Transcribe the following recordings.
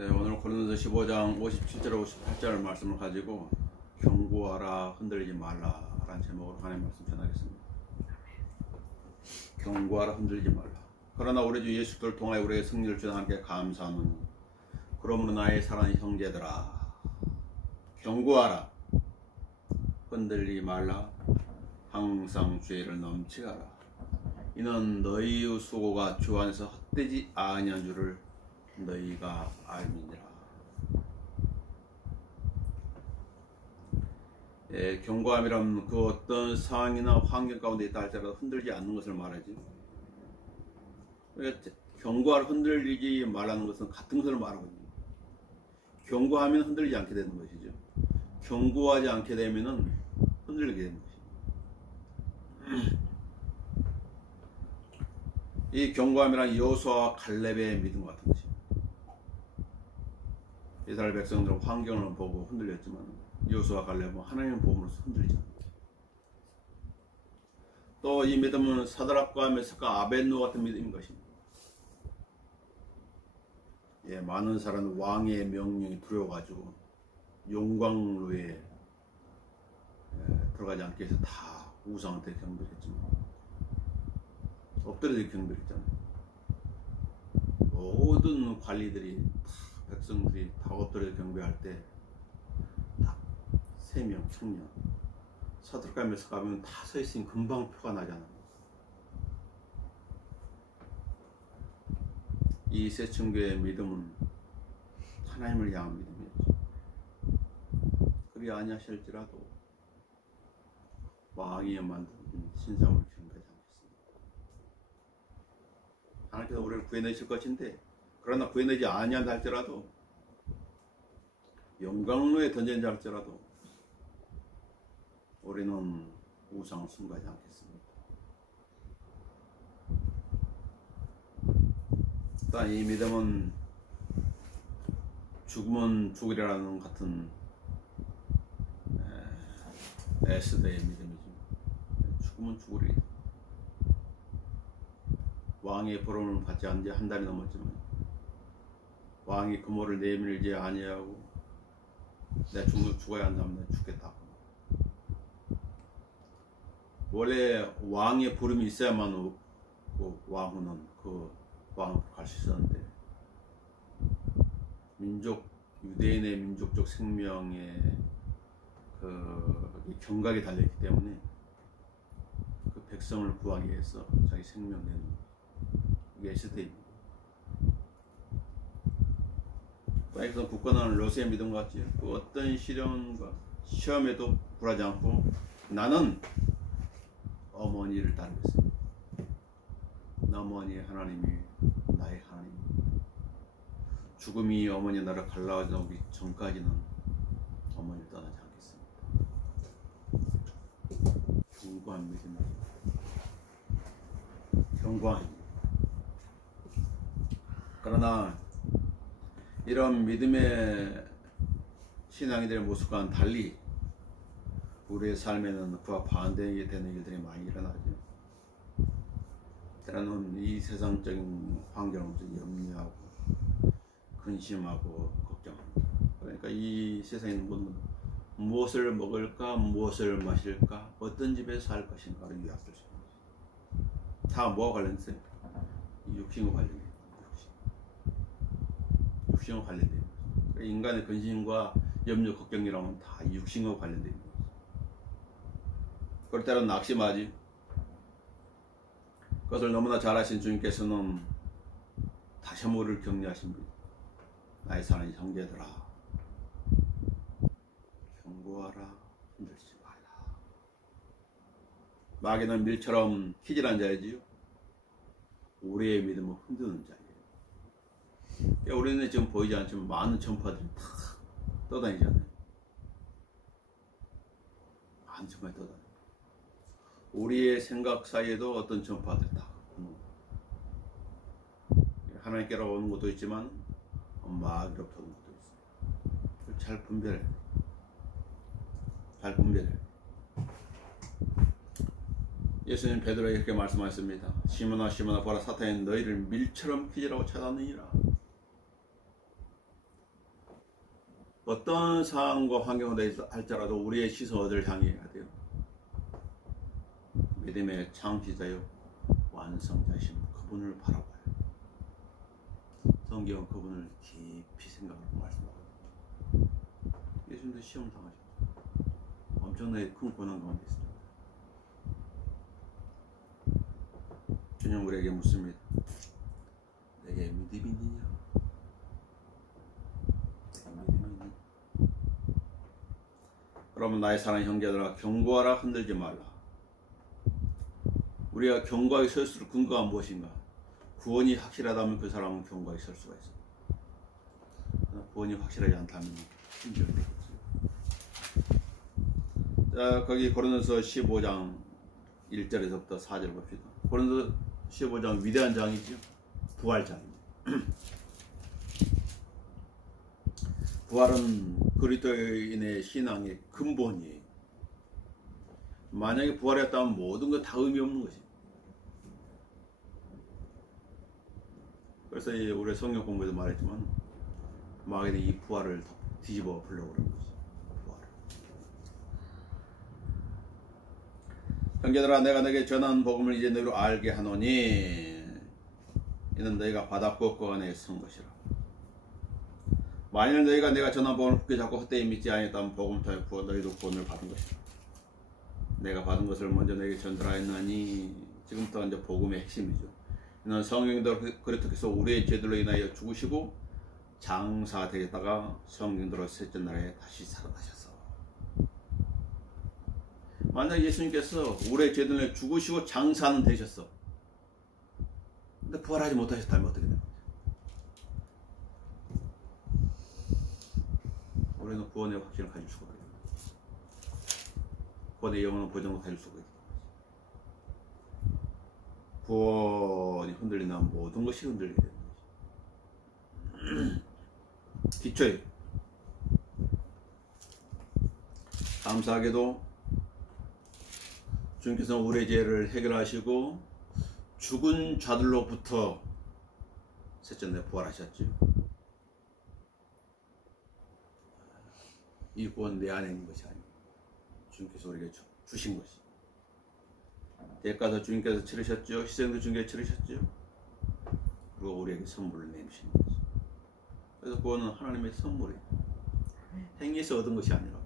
네, 오늘 고린도서 15장 57절 58절 말씀을 가지고 경고하라 흔들리지 말라 라는 제목으로 하나님 말씀 전하겠습니다. 경고하라 흔들리지 말라. 그러나 우리 주 예수 그리스도를 통하여 우리에게 승리를 주신 하나님께 감사하노니 그러므로 나의 사랑하는 형제들아 경고하라 흔들리지 말라. 항상 주의를 넘치게 하라. 이는 너희의 수고가 주 안에서 헛되지 아니한 줄을 너희가 알미니라. 경고함이란 그 어떤 상황이나 환경 가운데 있다 할지라도 흔들지 않는 것을 말하지. 그러니까 경고하라 흔들리지 말라는 것은 같은 것을 말하고 있는 거예요. 경고하면 흔들리지 않게 되는 것이죠. 경고하지 않게 되면 흔들리게 되는 것이죠. 이 경고함이란 여호수아와 갈렙의 믿음 같은 것입니다. 이스라엘 백성들은 환경을 보고 흔들렸지만 여호수아와 갈렙은 하나님의 보험으로서 흔들리지 않는다. 또 이 믿음은 사드락과 메삭과 아벳노 같은 믿음인 것입니다. 많은 사람은 왕의 명령이 두려워가지고 용광로에 들어가지 않기 위해서 다 우상한테 경배했지만 엎드려서 경배했잖아요. 모든 관리들이 백성들이 다 엎드려 경배할 때 딱 3명 청년 사드락과 메삭 가면 다 서 있으니 금방 표가 나잖아요. 이 세 친구의 믿음은 하나님을 향한 믿음이었죠. 그리 아니하실지라도 왕이 만든 신상을 경배하지 않겠습니다. 하나님께서 우리를 구해내실 것인데, 그러나 구해내지 아니한다 할지라도 영광로에 던진다 할지라도 우리는 우상을 숭배하지 않겠습니다. 이 믿음은 죽으면 죽으리라는 같은 에스더의 믿음이죠. 죽으면 죽으리이다. 왕의 보름을 받지 않은 지 한 달이 넘었지만 왕이 금호를 내밀지 아니하고 내가 죽어야 한다면 내가 죽겠다. 원래 왕의 보름이 있어야만 그 왕후는 그 왕으로 갈 수 있었는데 유대인의 민족적 생명에 그 경각이 달려있기 때문에 그 백성을 구하기 위해서 자기 생명을 내는 이게 에스더입니다. 그래서 굳건한 롯의 믿음 같지. 그 어떤 시련과 시험에도 굴하지 않고 나는 어머니를 따르겠습니다. 어머니의 하나님이 나의 하나님입니다. 죽음이 어머니 나를 갈라오기 전까지는 어머니를 떠나지 않겠습니다. 견고한 믿음입니다. 견고합니다. 그러나 이런 믿음의 신앙이들의 모습과는 달리 우리의 삶에는 그와 반대되게 되는 일들이 많이 일어나죠. 때로는 이 세상적인 환경을 염려하고 근심하고 걱정합니다. 그러니까 이 세상에 있는 모든 무엇을 먹을까, 무엇을 마실까, 어떤 집에서 살 것인가를 위협할 수 있습니다. 다 뭐와 관련돼요? 육신과 관련돼요. 육신과 관련돼요. 인간의 근심과 염려, 걱정이라면 다 육신과 관련돼요. 그럴 때는 낙심하지. 그것을 너무나 잘 아신 주님께서는 다시 한번 우리를 격려하십니다. 나의 사랑하는 형제들아 경고하라 흔들리지 말라. 마귀는 밀처럼 키질한 자이지요. 우리의 믿음을 흔드는 자예요. 우리는 지금 보이지 않지만 많은 전파들이 다 떠다니잖아요. 많은 전파들이 떠다니죠. 우리의 생각 사이에도 어떤 전파들이 다 하나님께로 오는 것도 있지만 마귀로부터 오는 것도 있어요. 잘 분별해야 돼. 잘 분별해야 돼. 예수님 베드로에게 이렇게 말씀하셨습니다. 시몬아 시몬아 보라 사탄이 너희를 밀처럼 키질하고 찾았느니라. 어떤 상황과 환경에 할지라도 우리의 시선 어디를 향해야 돼요? 믿음의 창시자요 완성자신 그분을 바라봐요. 성경은 그분을 깊이 생각하고 말씀하거든요. 예수님도 시험 당하셨죠. 엄청나게 큰 고난 가운데 있습니다. 주님 우리에게 묻습니다. 내게 믿음이 있느냐? 내가 믿음이 있느냐? 그러면 나의 사랑하는 형제들아 경고하라, 흔들지 말라. 우리가 경고하게 설 근거가 무엇인가? 구원이 확실하다면 그 사람은 경고하게 설 수가 있어. 구원이 확실하지 않다면 힘들겠죠. 자, 거기 고린도서 15장 1절에서부터 4절 봅시다. 고린도서 15장 위대한 장이죠. 부활장입니다. 부활은 그리스도인의 신앙의 근본이에요. 만약에 부활했다면 모든 것 다 의미 없는 것이에요. 그래서 우리 성경 공부에도 말했지만 마귀는 이 부활을 뒤집어 보려고 그러는 것이죠. 부활을. 형제들아 내가 너에게 전한 복음을 이제 너희로 알게 하노니 이는 너희가 받았고 그 안에 선 것이라. 만일 너희가 내가 전한 복음을 굳게 잡고 헛되이 믿지 아니했다면 복음 통해 너희도 구원을 받은 것이라. 내가 받은 것을 먼저 너에게 전달하였나니 지금부터 이제 복음의 핵심이죠. 이는 성령님도 그리스도께서 우리의 죄들로 인하여 죽으시고 장사되셨다가 성령님으로 셋째 날에 다시 살아나셔서. 만약 예수님께서 우리의 죄들로 죽으시고 장사는 되셨어. 근데 부활하지 못하셨다면 어떻게 되는 거죠? 우리는 구원의 확신을 가질 수가 없어요. 구원의 영원한 보장을 가질 수가 있어요. 구원이 흔들리면 모든 것이 흔들리게 되는 거죠. 기초예요. 감사하게도 주님께서는 우리의 죄를 해결하시고 죽은 자들로부터 셋째 날에 부활하셨죠. 이 구원 내 안에 있는 것이 아니고 주님께서 우리에게 주신 것이. 대가도 주님께서 치르셨죠. 희생도 주님께서 치르셨죠. 그리고 우리에게 선물을 내주신 거죠. 그래서 구원은 하나님의 선물이에요. 행위에서 얻은 것이 아니라.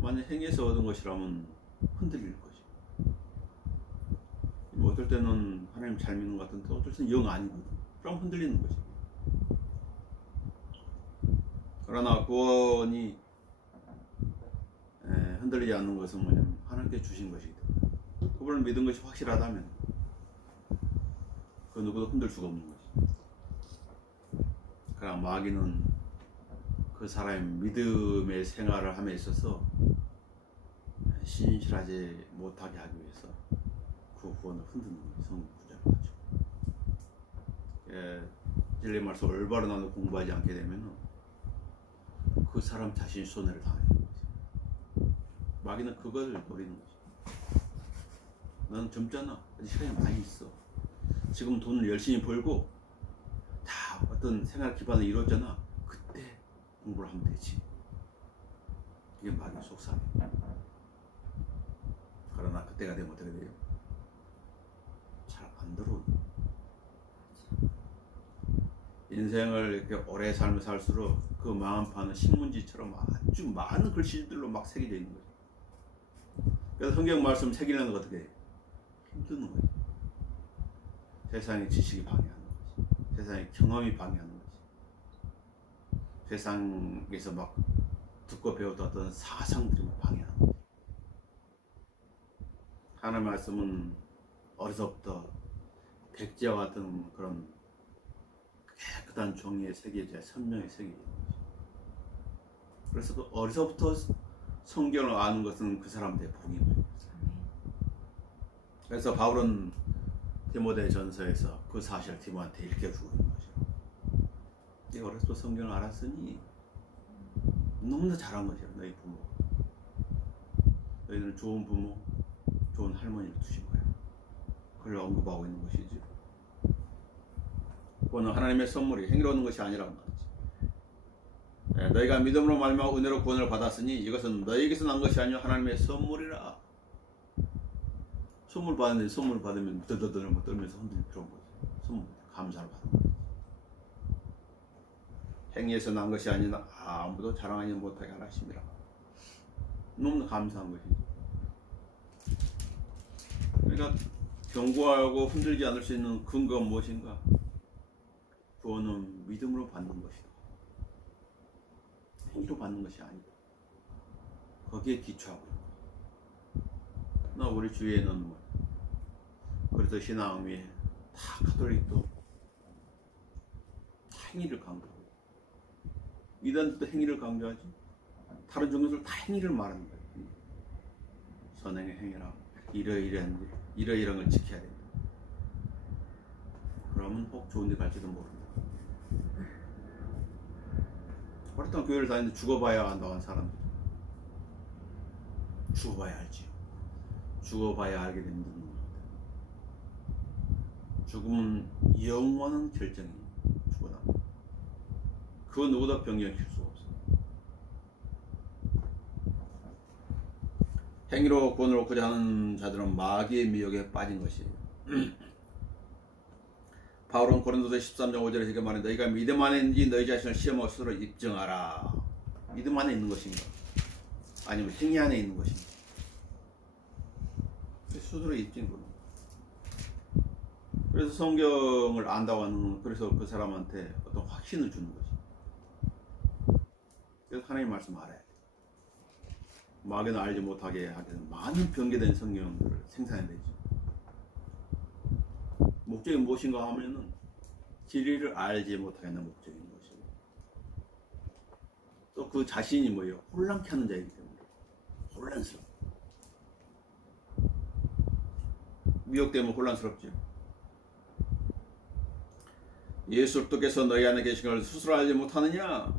만약 행위에서 얻은 것이라면 흔들릴 것이고. 어떨 때는 하나님 잘 믿는 것 같은데 어떨 때는 영 아니거든. 그럼 흔들리는 거지. 그러나 구원이 흔들리지 않는 것은 뭐냐면 하나님께 주신 것이기 때문에 그분을 믿은 것이 확실하다면 그 누구도 흔들 수가 없는 거지. 그러나 마귀는 그 사람의 믿음의 생활을 함에 있어서 신실하지 못하게 하기 위해서 그 구원을 흔드는 거예요. 성경 구절을 가지고. 진리 말씀 올바로 나눠 공부하지 않게 되면 그 사람 자신이 손해를 당하는 거죠. 마귀는 그걸 노리는 거죠. 너는 젊잖아. 시간이 많이 있어. 지금 돈을 열심히 벌고 다 어떤 생활 기반을 이뤘잖아. 그때 공부를 하면 되지. 이게 마귀의 속삭임. 그러나 그때가 되면 어떻게 돼요? 잘 안 들어오는. 인생을 이렇게 오래 살면 살수록 그 마음판은 신문지처럼 아주 많은 글씨들로 막 새겨져 있는 거죠. 그래서 성경 말씀 새기려는 거 어떻게 해요? 힘드는 거죠. 세상의 지식이 방해하는 거지. 세상의 경험이 방해하는 거지. 세상에서 막 듣고 배웠던 어떤 사상들이 방해하는 거지. 하나님의 말씀은 어려서부터 백지와 같은 그런 깨끗한 종이에 새겨져 선명히 새겨져 있는 거지. 그래서 그 어려서부터 성경을 아는 것은 그 사람들의 복인 거예요. 그래서 바울은 디모데 전서에서 그 사실을 디모한테 일깨주고 있는 거죠. 네가 어렸을 때 성경을 알았으니 너무나 잘한 것이야. 너희 부모. 너희는 좋은 부모, 좋은 할머니를 두신 거야. 그걸 언급하고 있는 것이지. 그거는 하나님의 선물이 행위로 얻는 것이 아니란 말이지. 너희가 믿음으로 말미암아 은혜로 구원을 받았으니 이것은 너희에게서 난 것이 아니요 하나님의 선물이라. 선물 받는데 선물 받으면 더더더 떨면서 흔들 필요 없는 거지. 선물 감사를 받는 거지. 행위에서 난 것이 아니나 아무도 자랑하지 못하게 하심이라. 너무 감사한 것이지. 그러니까 견고하고 흔들지 않을 수 있는 근거가 무엇인가? 구원은 믿음으로 받는 것이다. 행위로 받는 것이 아니다. 거기에 기초하고 나 우리 주위에는 뭐 그래서 신앙 위에 다 가톨릭도 다 행위를 강조하고 이단들도 행위를 강조하지. 다른 종교들 다 행위를 말하는 거예요. 선행의 행위라 이러이러한 걸 지켜야 된다. 그러면 혹 좋은 데 갈지도 모른다. 오랫동안 교회를 다니는데 죽어봐야 안다고 하는 사람들. 죽어봐야 알지요. 죽어봐야 알게 됩니다. 죽음은 영원한 결정이 죽어나. 그 누구도 변경시킬 수가 없어. 행위로 구원을 얻고자 하는 자들은 마귀의 미혹에 빠진 것이에요. 바울은 고린도서 13장 5절에 이렇게 말해 너희가 믿음 안에 있는지 너희 자신을 시험하고 스스로 입증하라. 믿음 안에 있는 것인가? 아니면 행위 안에 있는 것인가? 스스로 입증하는 거예요. 그래서 성경을 안다고 하는 그래서 그 사람한테 어떤 확신을 주는 거지. 그래서 하나님 말씀 알아야 돼. 마귀는 알지 못하게 하기 위해서 많은 변개된 성경들을 생산해내지. 목적이 무엇인가 하면은 진리를 알지 못하게 하는 목적인 것이고 또 그 자신이 뭐예요? 혼란케 하는 자이기 때문에 혼란스러워. 미혹되면 혼란스럽죠. 예수 그리스도께서 너희 안에 계신 걸 스스로 알지 못하느냐?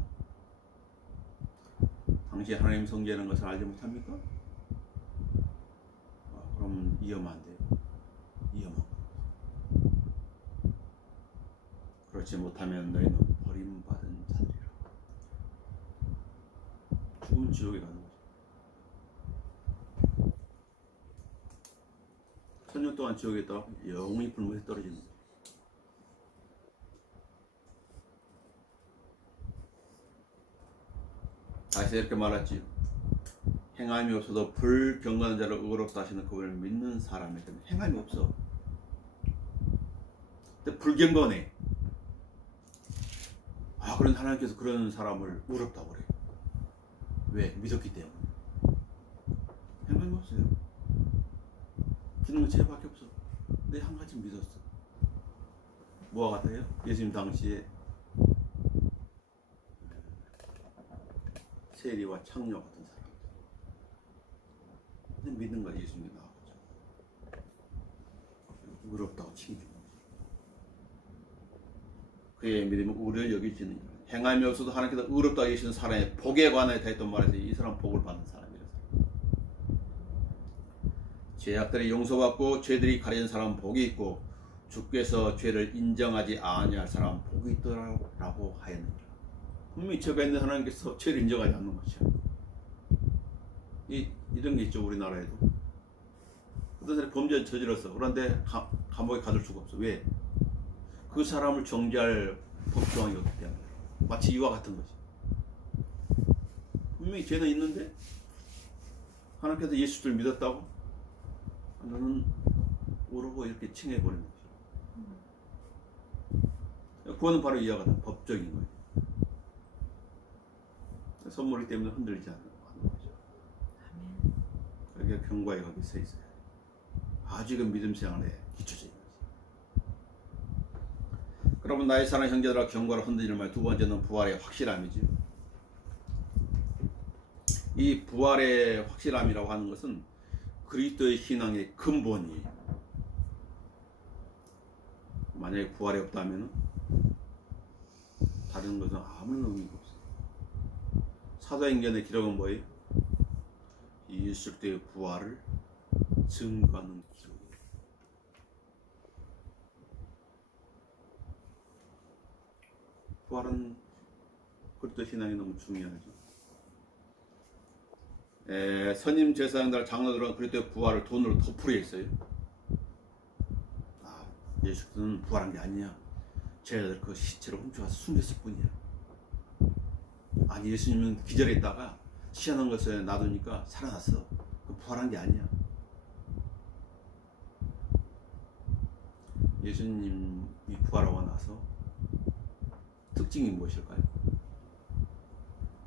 당시 하나님 성제하는 것을 알지 못합니까? 그럼 위험하면 안 돼요. 위험한 거. 그렇지 못하면 너희는 버림받은 자들이라. 죽으면 지옥에 가는 거죠. 천년 동안 지옥에 있다가 영원히 불못에 떨어지는 거죠. 다시 이렇게 말했지요. 행함이 없어도 불경건한 자를 의롭다 하시는 그분을 믿는 사람에게는 행함이 없어. 근데 불경건해. 그런 하나님께서 그런 사람을 의롭다고 그래요. 왜? 믿었기 때문에. 행함이 없어요. 주는 건 죄밖에 없어. 내 한 가지 믿었어. 뭐와 같아요? 예수님 당시에 세리와 창녀 같은 사람들. 근데 믿는 거야. 예수님이 나와가지고 의롭다고 칭해준 거지. 그의 믿음은 의를 여기지는 행함이 없어도 하나님께서 의롭다고 여기시는 사람의 복에 관하여 다 했던 말에서 이 사람 복을 받는 사람이라서 죄악들이 용서받고 죄들이 가려진 사람은 복이 있고 주께서 죄를 인정하지 아니할 사람은 복이 있더라고 하였느니라. 분명히 죄가 있는 하나님께서 죄를 인정하지 않는 것이야. 이런 게 있죠. 우리나라에도 어떤 사람이 범죄를 저질렀어. 그런데 감옥에 가둘 수가 없어. 왜? 그 사람을 정죄할 법조항이 없기 때문에. 마치 이와 같은 거지. 분명히 죄는 있는데 하나님께서 예수를 믿었다고 너는 오르고 이렇게 칭해버리는 거죠. 그거는 바로 이와 같은 법적인 거예요. 선물이기 때문에 흔들리지 않는 거죠. 그러니까 견고하게 거기 서 있어요. 아주 그 믿음 생활에 기초적인 거지. 그러면 나의 사랑하는 형제들아 견고하라 흔들리는 말 두 번째는 부활의 확실함이죠. 이 부활의 확실함이라고 하는 것은 그리스도의 신앙의 근본이에요. 만약에 부활이 없다면 다른 것은 아무런 의미가 없어요. 사도행전의 기록은 뭐예요? 예수 그리스도의 부활을 증거하는 기록이에요. 부활은 그것도 신앙이 너무 중요하죠. 선임 제사장들 장로들은 그리스도의 부활을 돈으로 덮으려 했어요. 예수는 부활한 게 아니야. 제자들 그 시체를 훔쳐가서 숨겼을 뿐이야. 아니, 예수님은 기절했다가 희한한 것을 놔두니까 살아났어. 그 부활한 게 아니야. 예수님이 부활하고 나서 특징이 무엇일까요?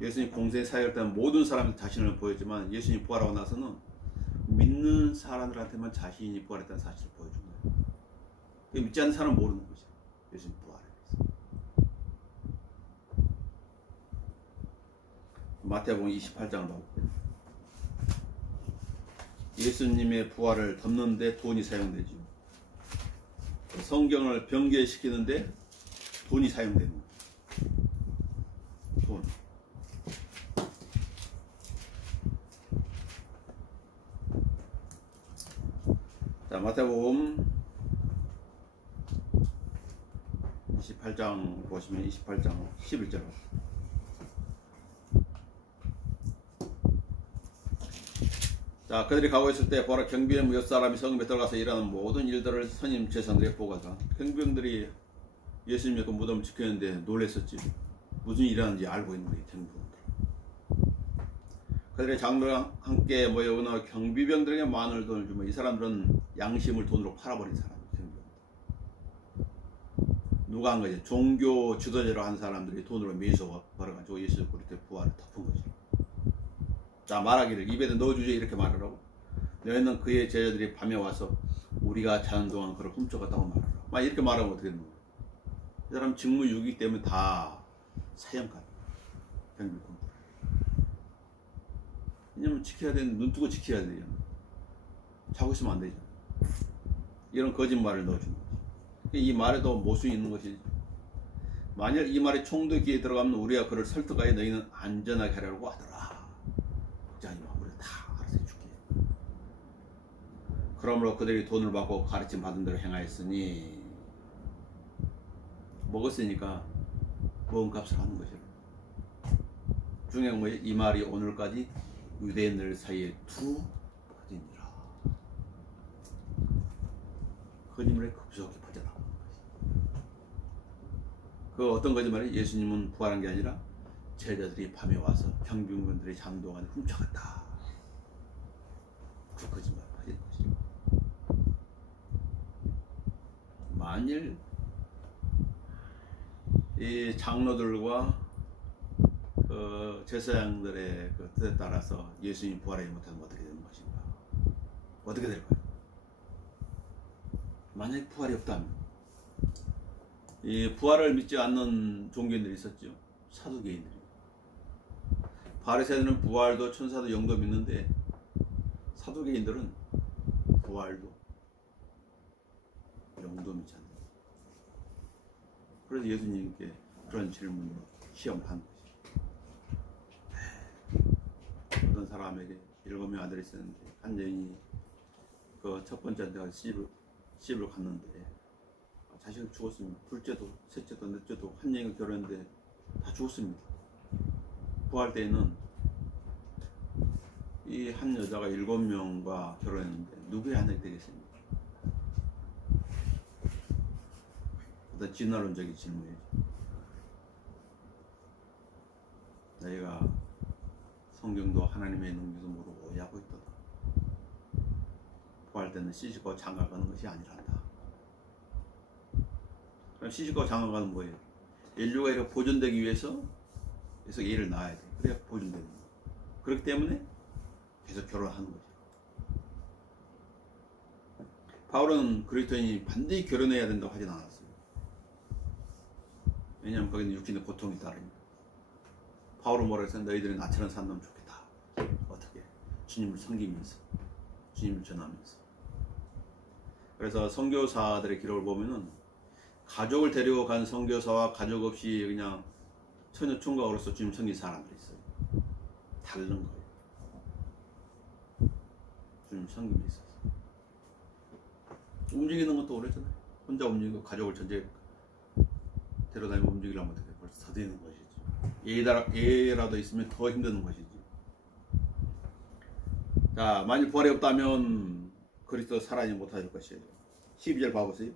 예수님 공생 사역할 때는 모든 사람들 자신을 보였지만 예수님 부활하고 나서는 믿는 사람들한테만 자신이 부활했다는 사실을 보여준 거예요. 믿지 않는 사람은 모르는 거죠. 예수님 부활에 대해서. 마태복음 28장을 봐볼게요. 예수님의 부활을 덮는데 돈이 사용되죠. 성경을 변개시키는데 돈이 사용되는 거예요. 돈. 자, 마태복음 28장 보시면 28장 11절. 자, 그들이 가고 있을 때 보라, 경비병 몇 사람이 성읍에 들어가서 일하는 모든 일들을 선임 제사장들이 보고하다. 경비병들이 예수님의 그 무덤을 지켰는데 놀랬었지. 무슨 일을 하는지 알고 있는 거예요, 경비병들. 그들의 장로랑 함께 모여오는 경비병들에게 많은 돈을 주면 이 사람들은 양심을 돈으로 팔아버린 사람이에요. 누가 한 거지? 종교 지도자로 한 사람들이 돈으로 매수 벌어가지고 예수 그리스도의 부활을 덮은 거지. 자, 말하기를 입에다 넣어주지 이렇게 말하라고. 너희는 그의 제자들이 밤에 와서 우리가 자는 동안 그를 훔쳐갔다고 말하라. 막 이렇게 말하면 어떻게 되는 거야? 이 사람 직무유기 때문에 다 사형감. 경비병. 왜냐면 지켜야 되는, 눈 뜨고 지켜야 되잖아. 자고 있으면 안 되잖아. 이런 거짓말을 넣어주는 거지. 이 말에도 모순이 있는 것이지. 만약 이 말이 총독의 귀에 들어가면 우리가 그를 설득하여 너희는 안전하게 하려고 하더라. 걱정하지 마. 우리가 다 알아서 해줄게. 그러므로 그들이 돈을 받고 가르침 받은 대로 행하였으니, 먹었으니까 먹은 값을 하는 것이라. 중요한 뭐예요? 이 말이 오늘까지 유대인들 사이에 두 퍼지니라. 거짓말이 급속히 퍼져나가는 것이. 그 어떤 거짓말이? 예수님은 부활한 게 아니라 제자들이 밤에 와서 경비병들이 잠 동안에 훔쳐갔다. 그 거짓말 퍼지는 것이죠. 만일 이 장로들과 그 제사장들의 그 뜻에 따라서 예수님이 부활하지 못하면 어떻게 되는 것인가? 어떻게 될까요? 만약 부활이 없다면, 이 부활을 믿지 않는 종교인들이 있었죠. 사두개인들이. 바리새인들은 부활도 천사도 영도 믿는데 사두개인들은 부활도 영도 믿지 않는다. 그래서 예수님께 그런 질문으로 시험을 한 거죠. 어떤 사람에게 7명 아들이 있었는데 한 여인이 그 첫 번째 아들이 시집을 갔는데 자식이 죽었습니다. 둘째도 셋째도 넷째도 한 여인과 결혼했는데 다 죽었습니다. 부활 때에는 이 한 여자가 7명과 결혼했는데 누구의 아내가 되겠습니까? 어떤 진화론적인 질문이죠. 너희가 성경도 하나님의 능력도 모르고 오해하고 있도다. 부활 때는 시집고 장가가는 것이 아니란다. 그럼 시집고 장가가는 뭐예요? 인류가 이렇게 보존되기 위해서 계속 애를 낳아야 돼. 그래야 보존되는 거예요. 그렇기 때문에 계속 결혼하는 거죠. 바울은 그리스도인이 반드시 결혼해야 된다고 하진 않았어요. 왜냐하면 거기는 육신의 고통이 따르니까. 바울은 뭐라 했어요? 너희들이 나처럼 산다면 좋겠다. 어떻게? 주님을 섬기면서, 주님을 전하면서. 그래서 선교사들의 기록을 보면은 가족을 데리고 간 선교사와 가족 없이 그냥 처녀 총각으로서 주님 섬긴 사람들이 있어요. 다른 거예요. 주님 섬김이 있어서. 움직이는 것도 오래잖아요. 혼자 움직이고 가족을 전체 데려다니고 움직이려면 어떻게 벌써 더디는 것이죠. 예라도 있으면 더 힘든 것이지. 자, 만일 부활이 없다면 그리스도 살아나지 못할 것이에요. 12절 봐보세요.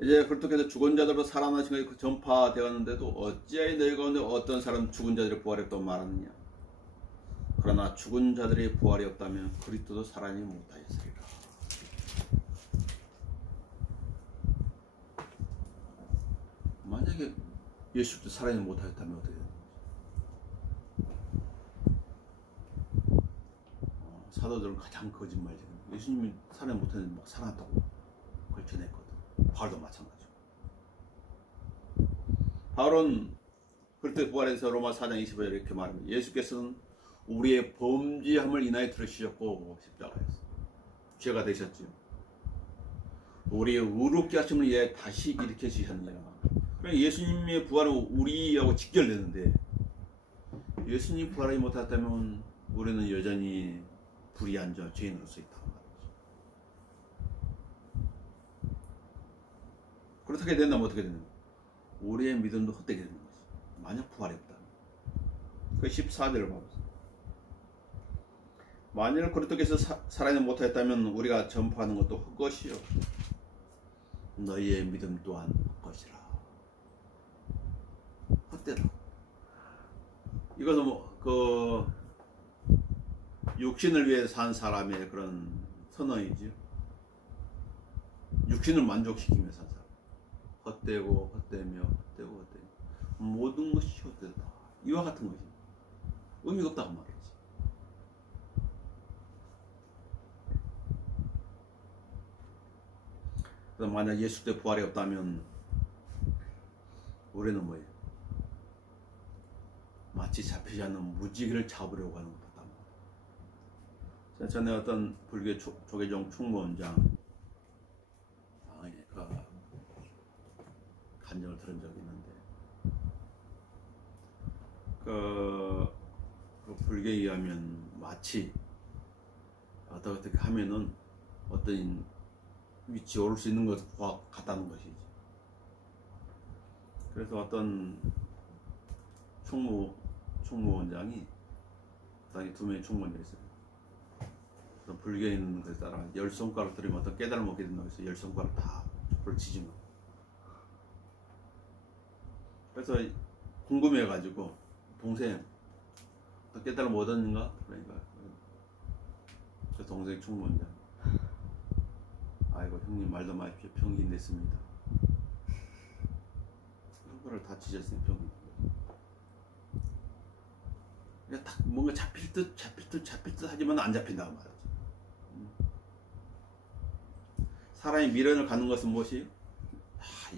이제 그렇게 죽은 자들로 살아나신 것이 전파되었는데도 어찌하여 너희 가운데 어떤 사람 죽은 자들이 부활이 없다고 말하느냐. 그러나 죽은 자들이 부활이 없다면 그리스도도 살아나지 못하였으리라. 만약에 예수도 살아나지 못하였다면 어떻게 되는 거지? 사도들은 가장 거짓말쟁이. 예수님이 살아나지 못했는데 막 살아났다고 걸쳐냈거든. 바울도 마찬가지고. 바울은 그때 부활해서 로마 4장 25절에 이렇게 말합니다. 예수께서는 우리의 범죄함을 인하여 들으셨고 십자가에서 죄가 되셨지요. 우리의 의롭게 하심을 위해 다시 일으켜 주셨느니라. 그러니까 예수님의 부활은 우리하고 직결되는데 예수님 부활하지 못했다면 우리는 여전히 불의한 자, 죄인으로서 있다. 그렇게 된다면 어떻게 되는 거야? 우리의 믿음도 헛되게 되는 거지. 만약 부활이 없다면. 그 14절을 봐보세요. 만일 그리스도께서 살아나지 못하였다면 우리가 전파하는 것도 헛것이요 너희의 믿음 또한 헛것이라. 헛되다. 이것은 육신을 위해 산 사람의 그런 선언이지요. 육신을 만족시키며 산 사람. 헛되고 헛되며 모든 것이 헛되다. 이와 같은 것이 의미가 없다고 말이지. 그래서 만약 예수 때 부활이 없다면 우리는 뭐예요? 마치 잡히지 않는 무지개를 잡으려고 하는 것 같다. 전에 어떤 불교 조계종 총무원장 간증을 들은 적이 있는데 그 불교에 의하면 마치 어떻게 하면은 어떤 위치에 오를 수 있는 것과 같다는 것이지. 그래서 어떤 총무원장이 당연히 두 명의 총무원장이 있어요. 불교에 있는 것에 따라 10손가락 들으면 어떤 깨달음을 얻게 된다고 해서 10손가락 다 촛불을 지진 거예요. 그래서 궁금해가지고 동생 또 깨달음 얻었는가? 그러니까 그 동생 총무원장 아이고 형님 말도 마십시오. 병이 냈습니다. 손가락을 다 찢었으니 병이. 그러니까 딱 뭔가 잡힐 듯 하지만 안 잡힌다고 말하지. 사람이 미련을 갖는 것은 무엇이에요?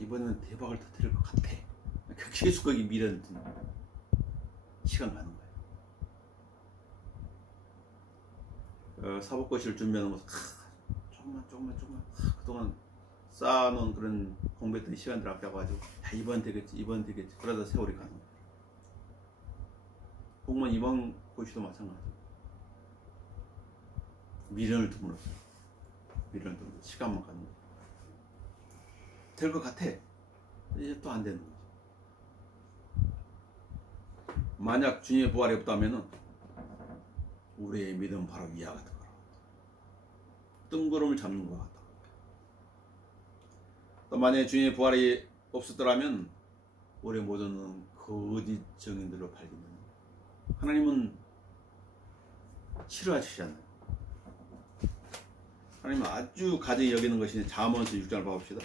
이번에는 대박을 터뜨릴 것 같아. 계속 거기 미련 시간 가는 거예요. 사법고시를 준비하는 것은 조금만 그동안 쌓아놓은 그런 공부했던 시간들 아껴가지고 이번 되겠지 그러다 세월이 가는 거예요. 공무원 이번 고시도 마찬가지예요. 미련을 둠으로써 시간만 가는 거예요. 될 것 같아. 이제 또 안 되는 거죠. 만약 주님의 부활이 없다면 우리의 믿음은 바로 이와 같은 거라. 뜬구름을 잡는 것 같다. 또 만약에 주님의 부활이 없었더라면 우리 모두는 거짓 증인들로 팔리는 거예요. 하나님은 싫어하시지 않나요? 하나님은 아주 가증히 여기는 것이 잠언서 6장을 봐봅시다.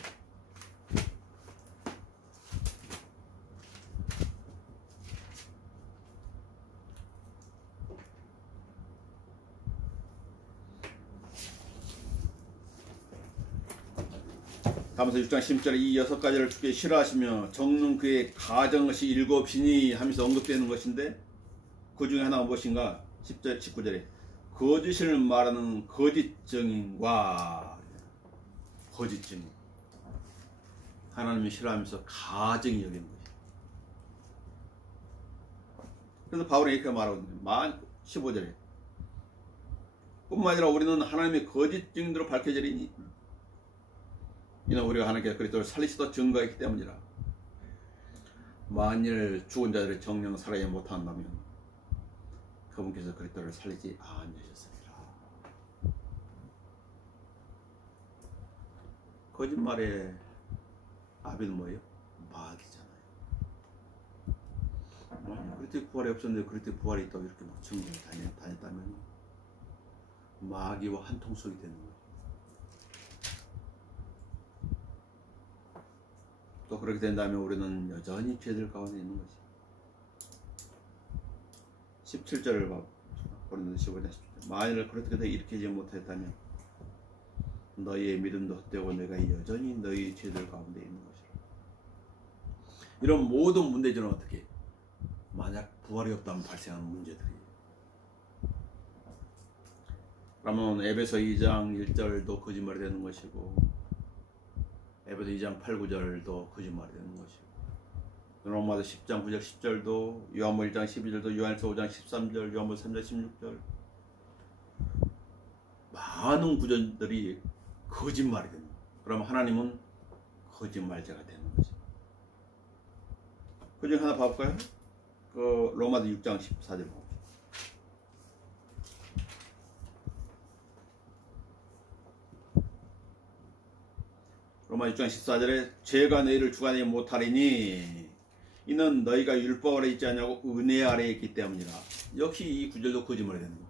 잠언서 6장 10절에 이 6가지를 주께 싫어하시며 적는 그의 가정것이 7이니 하면서 언급되는 것인데 그 중에 하나가 무엇인가? 10절, 19절에 거짓을 말하는 거짓 증인과 거짓 증인. 하나님이 싫어하면서 가증히 여기는 것이에요. 그래서 바울이 이렇게 말하거든요. 15절에 뿐만 아니라 우리는 하나님의 거짓 증인으로 밝혀지리니 이는 우리가 하나님께 그리스도를 살리시도 증거했기 때문이라. 만일 죽은 자들의 정령 살아야 못한다면 그분께서 그리스도를 살리지 아니하셨으리라. 거짓말의 아비는 뭐예요? 마귀잖아요. 그리스도의 부활이 없었는데 그리스도의 부활이 있다고 이렇게 막 증거를 다녔다면 마귀와 한통속이 되는 거예요. 또 그렇게 된다면 우리는 여전히 죄들 가운데 있는 거지. 17절을 봐. 고린도서 15장 17절. 만일 그렇게 일으키지 못했다면 너희의 믿음도 헛되고 내가 여전히 너희 죄들 가운데 있는 것이라. 이런 모든 문제들은 어떻게? 만약 부활이 없다면 발생하는 문제들이에요. 그러면 에베소 2장 1절도 거짓말이 되는 것이고 에베소 2장 8, 9절도 거짓말이 되는 것이고 로마서 10장 9절 10절도 요한복음 1장 12절도 요한일서 5장 13절 요한복음 3장 16절 많은 구절들이 거짓말이 되는 거예요. 그럼 하나님은 거짓말자가 되는 거죠. 그 중에 하나 봐볼까요? 그 로마서 6장 14절 봅시다. 로마 6장 14절에 죄가 너희를 주관하지 못하리니 이는 너희가 율법 아래 있지 않냐고 은혜 아래에 있기 때문이라. 역시 이 구절도 거짓말이 되는 거죠.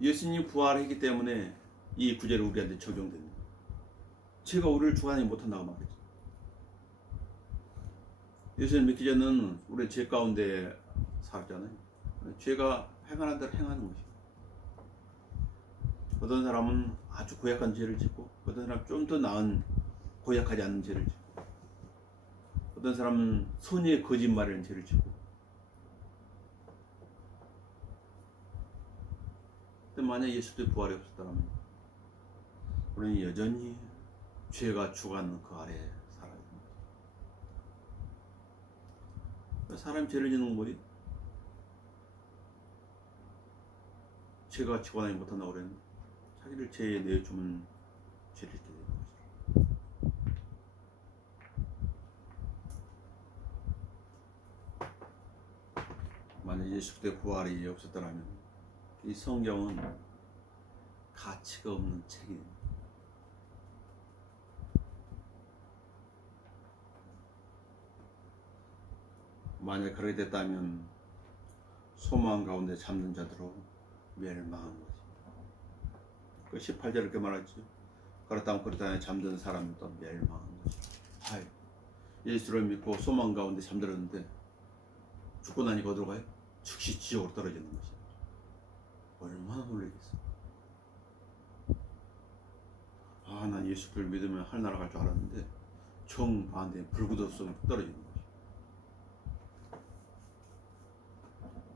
예수님이 부활했기 때문에 이 구절이 우리한테 적용되는 거예요. 죄가 우리를 주관하지 못한다고 말했죠. 예수님 믿기 전에는 우리 죄 가운데 살았잖아요. 죄가 행하는 대로 행하는 것이죠. 어떤 사람은 아주 고약한 죄를 짓고 어떤 사람은 좀 더 나은 고약하지 않은 죄를 짓고 어떤 사람은 선의의 거짓말이라는 죄를 짓고 근데 만약 예수의 부활이 없었다면 우리는 여전히 죄가 주관하는 그 아래에 살아야 됩니다. 사람이 죄를 짓는 거예요. 죄가 주관하지 못한다고 그랬는데 자기를 죄에 내주면 죄를 짓게 되는 것이죠. 만약 예수 그리스도의 부활이 없었더라면 이 성경은 가치가 없는 책입니다. 만약 그렇게 됐다면 소망 가운데 잠든 자들로 멸망한 거지. 그 18절 이렇게 말했죠. 그렇다면 잠든 사람은 또 멸망한 거지. 하이, 예수를 믿고 소망 가운데 잠들었는데 죽고 나니 어디로 가요? 즉시 지옥으로 떨어지는 것이. 얼마나 놀라겠어. 아, 난 예수를 믿으면 하늘나라 갈 줄 알았는데 정반대에 불구도성으로 떨어지는 것이.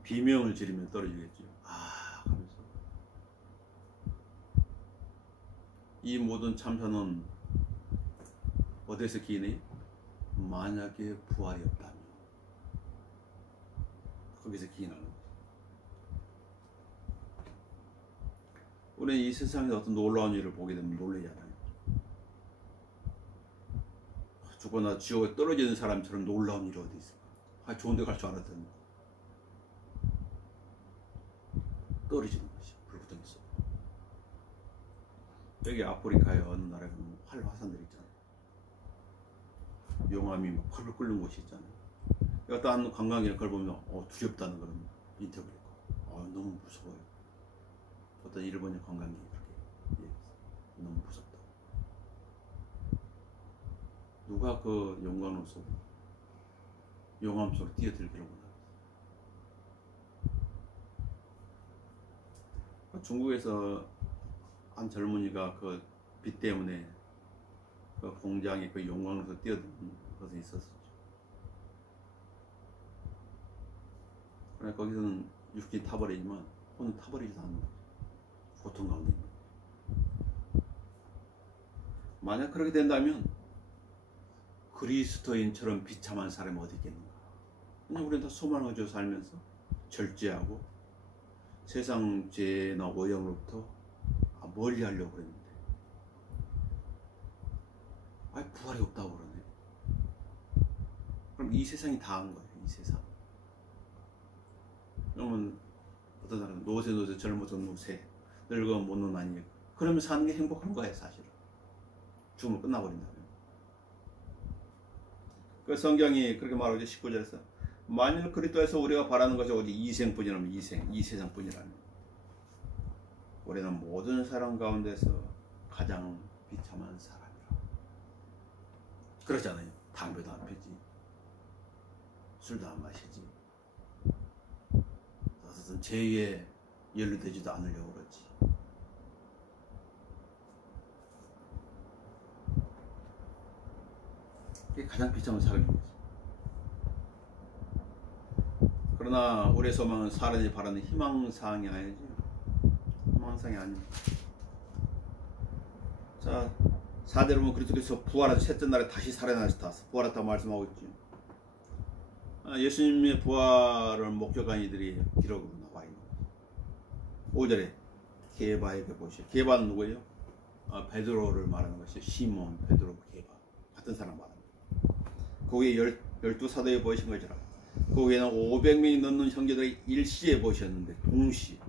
비명을 지르며 떨어지겠죠. 아, 하면서. 이 모든 참사는 어디서 기인해? 만약에 부활이 없다면 거기서 기인하는 거죠. 우리는 이 세상에서 어떤 놀라운 일을 보게 되면 놀라잖아요. 죽거나 지옥에 떨어지는 사람처럼 놀라운 일이 어디 있을까? 아, 좋은 데 갈 줄 알았더니 떨어지는 것이 불구덩이에서. 여기 아프리카의 어느 나라에 가면 활화산들 있잖아요. 용암이 막 펄펄 끓는 곳이 있잖아요. 어떤 관광객이 그걸 보면 두렵다는 그런 인터뷰를 했고 너무 무서워요. 어떤 일본의 관광객이 그렇게 얘기했어요. 너무 무섭다. 누가 그 용광로 속 용암 속으로 뛰어들기를 원하겠어요. 중국에서 한 젊은이가 그 빛 때문에 그 공장에 그 용광로에서 뛰어드는 것이 있었었죠. 그러니까 거기서는 육신이 타버리지만 혼은 타버리지도 않는 거죠. 고통 가운데 있는 거죠. 만약 그렇게 된다면 그리스도인처럼 비참한 사람이 어디 있겠는가. 그냥 우리는 다 소망을 가지고 살면서 절제하고 세상 죄나 오염으로부터 멀리 하려고 그랬는데 부활이 없다고 그러네. 이 세상이 다 한 거예요. 이 세상. 그러면 어떤 사람은 노세 젊어서 노세 늙으면 못 노나니 그러면 사는 게 행복한 거예요. 사실은 죽으면 끝나버린다면. 그 성경이 그렇게 말하죠. 19절에서 만일 그리스도에서 우리가 바라는 것이 오직 이생뿐이라면 이 세상뿐이라면 우리는 모든 사람 가운데서 가장 비참한 사람이라. 그러잖아요. 담배도 안 피지, 술도 안 마시지, 어떤 죄에 연루되지도 않으려고 그러지. 그게 가장 비참한 사람인 거지. 그러나 우리의 소망은 사람이 바라는 희망사항이 아니지. 희망사항이 아닙니다. 자, 4대로 보면 그리스도께서 부활하셔서 셋째 날에 다시 살아나셨다. 부활했다고 말씀하고 있죠. 예수님의 부활을 목격한 이들이 기록으로 나와 있는 거죠. 5절에 게바에게 보시오. 게바는 누구예요? 베드로를 말하는 것이죠. 시몬, 베드로, 게바 같은 사람 말합니다. 거기에 12사도에 보이신 것이라. 거기에는 500명이 넘는 형제들이 일시에 보셨는데 동시에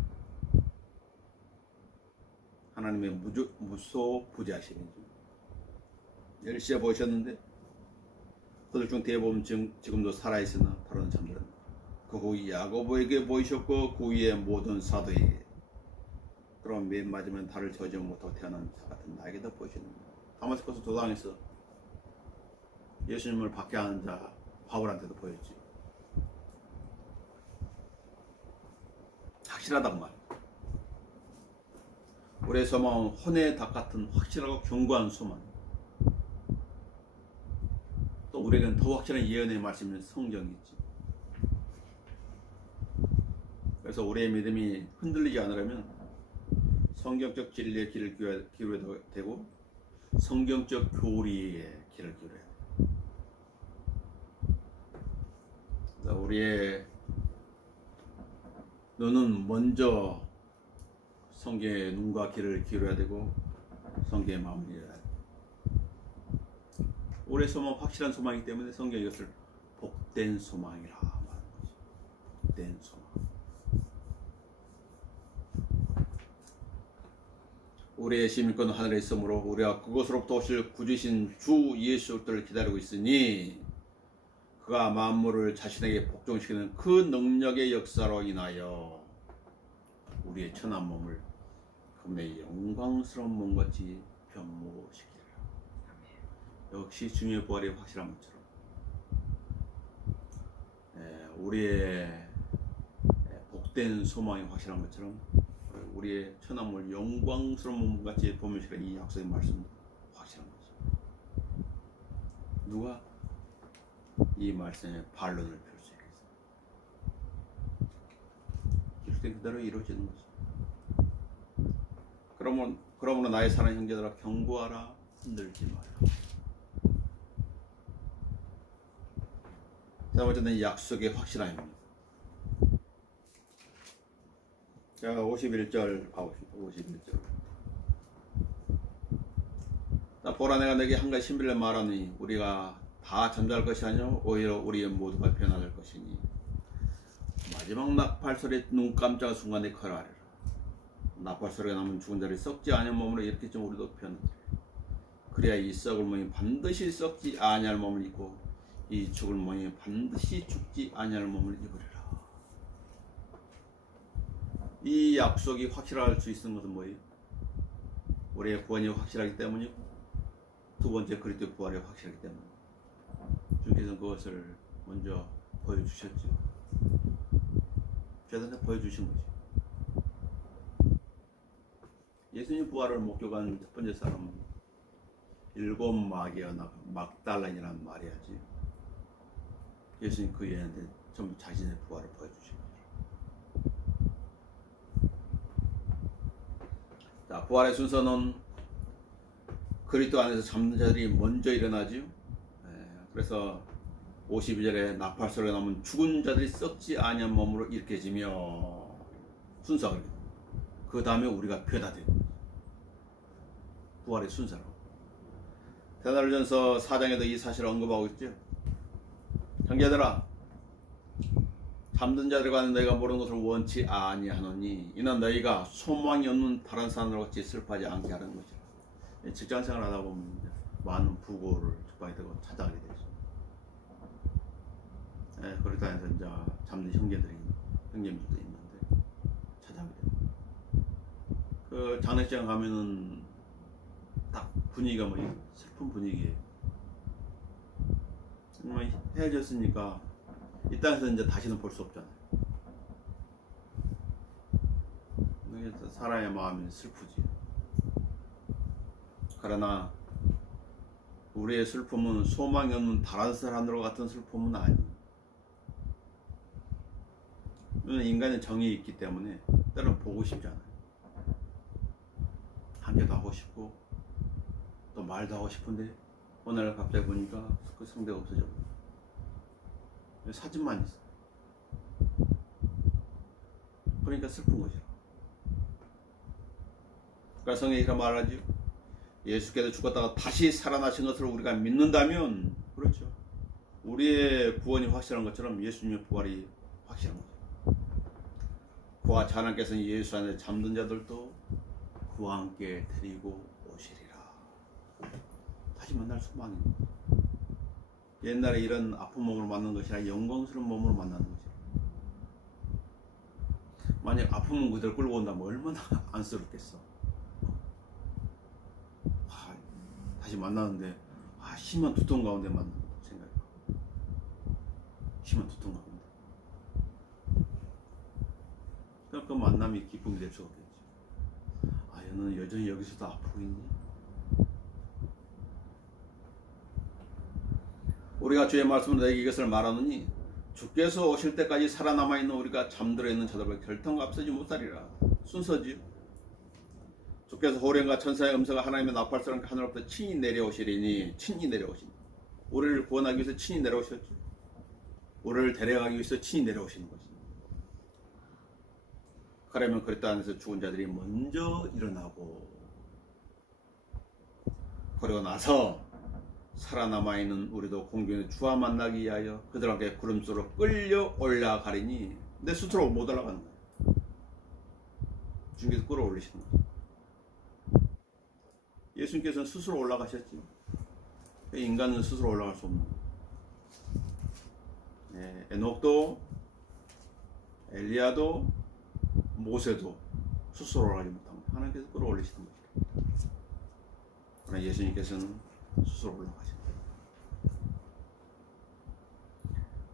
하나님의 무소부재하심이죠. 일시에 보셨는데 그들 중 대부분 지금도 살아있으나 다른 잠들은 그 후에 야고보에게 보이셨고 그 위에 모든 사도에게, 그럼 맨 마지막엔 달을 저지 못하고 태어난 자 같은 나에게도 보이셨는데, 다마스커스 도당에서 예수님을 박해하는 자 바울한테도 보였지. 확실하단 말이야. 우리의 소망은 혼의 닭 같은 확실하고 견고한 소망. 또 우리에게는 더 확실한 예언의 말씀인 성경이 있지. 그래서 우리의 믿음이 흔들리지 않으려면 성경적 진리의 길을 기울여야 되고 성경적 교리의 길을 기울여야 돼. 우리의 눈은 먼저 성경의 눈과 귀를 기울여야 되고 성경의 마음을 열어야 돼. 우리의 소망은 확실한 소망이기 때문에 성경이 이것을 복된 소망이라 말하는 거죠. 복된 소망. 우리의 시민권은 하늘에 있으므로 우리가 그곳으로부터 오실 구주신 주 예수 그리스도를 기다리고 있으니 그가 만물을 자신에게 복종시키는 그 능력의 역사로 인하여 우리의 천한 몸을 그분의 영광스러운 몸같이 변모시키리라. 역시 주님의 부활이 확실한 것처럼 우리의 복된 소망이 확실한 것처럼 우리의 천한 몸을 영광스러운 몸같이 변모시키는 이 약속의 말씀도 확실한 거죠. 누가 이 말씀에 반론을 펼 수 있겠어요? 기록된 그대로 이루어지는 거죠. 그러므로 나의 사랑하는 형제들아 경고하라, 흔들지 마라. 자, 어쨌든 약속의 확실함입니다. 자, 51절 봐봅시다. 51절. 자, 보라 내가 내게 한 가지 신비를 말하니 우리가 다 잠잘 것이 아니요 오히려 우리의 모두가 변화될 것이니 마지막 나팔소리 눈 깜짝한 순간에 커라하리라. 나팔소리가 나면 죽은 자를 썩지 아니한 몸으로 이렇게 좀 우리도 변하리라. 그래야 이 썩을 몸이 반드시 썩지 아니할 몸을 입고 이 죽을 몸이 반드시 죽지 아니할 몸을 입으리라. 이 약속이 확실할 수 있는 것은 뭐예요? 우리의 구원이 확실하기 때문이고 두 번째 그리스도의 부활이 확실하기 때문입니다. 주님께서는 그것을 먼저 보여주셨죠. 저한테 보여주신 거죠. 예수님 부활을 목격한 첫 번째 사람은 일곱 마귀와 막달라인이라는 말이야지. 예수님 그 얘한테 전부 자신의 부활을 보여주신 거죠. 자, 부활의 순서는 그리스도 안에서 잠든 자들이 먼저 일어나지요. 그래서 52절에 나팔소리가 나면 죽은 자들이 썩지 아니한 몸으로 일으켜지며 순서가 그 다음에 우리가 변화되고 부활의 순서라고. 데살로니가전서 4장에도 이 사실을 언급하고 있죠. 형제들아, 잠든 자들과 너희가 모르는 것을 원치 아니하노니 이는 너희가 소망이 없는 다른 사람들 같이 슬퍼하지 않게 하는 것이라. 직장생활 하다 보면 이제 많은 부고를 접하게 되고 찾아가게 되죠. 그러다 해서 이제 잠든 형제들도 있는데 찾아가게 돼요. 그 장례식장 가면은 딱 분위기가 뭐 슬픈 분위기예요. 정말 헤어졌으니까 이 땅에서 이제 다시는 볼 수 없잖아요. 그래서 사람의 마음이 슬프지. 그러나 우리의 슬픔은 소망이 없는 다른 사람들과 같은 슬픔은 아니에요. 인간의 정이 있기 때문에 때로는 보고 싶지 않아요. 함께도 하고 싶고 또 말도 하고 싶은데 어느 날 갑자기 보니까 그 상대가 없어져 버려요. 사진만 있어. 그러니까 슬픈 거죠. 그러니까 성경이 이렇게 말하죠. 예수께서 죽었다가 다시 살아나신 것을 우리가 믿는다면, 그렇죠, 우리의 구원이 확실한 것처럼 예수님의 부활이 확실한 거죠. 그와 하나님께서는 예수 안에 잠든 자들도 그와 함께 데리고 오시리라. 다시 만날 소망인 거죠. 옛날에 이런 아픈 몸으로 만난 것이 아니라 영광스러운 몸으로 만나는 거죠. 만약 아픈 몸 그대로 끌고 온다면 얼마나 안쓰럽겠어. 다시 만나는데 심한 두통 가운데 만난다고 생각해요. 심한 두통 가운데. 그러니까 그 만남이 기쁨이 될 수가 없겠지. 너는 여전히 여기서도 아프고 있니? 우리가 주의 말씀으로 너에게 이것을 말하노니 주께서 오실 때까지 살아남아 있는 우리가 잠들어 있는 자들과 결탄과 앞서지 못하리라. 순서지요. 주께서 호련과 천사의 음성과 하나님의 나팔처럼 하늘로부터 친히 내려오시리니, 친히 내려오신다. 우리를 구원하기 위해서 친히 내려오셨죠. 우리를 데려가기 위해서 친히 내려오시는 것입니다. 그러면 그랬다 안에서 죽은 자들이 먼저 일어나고, 그러고 나서 살아남아있는 우리도 공중에 주와 만나기 위하여 그들과 함께 구름 속으로 끌려 올라가리니, 내 스스로 못 올라가는 거예요. 주님께서 끌어올리시는 거예요. 예수님께서는 스스로 올라가셨지. 인간은 스스로 올라갈 수 없는 거예요. 에녹도, 엘리야도, 모세도 스스로 올라가지 못한 거예요. 하나님께서 끌어올리시는 거예요. 그러나 예수님께서는 스스로 올라가신 거예요.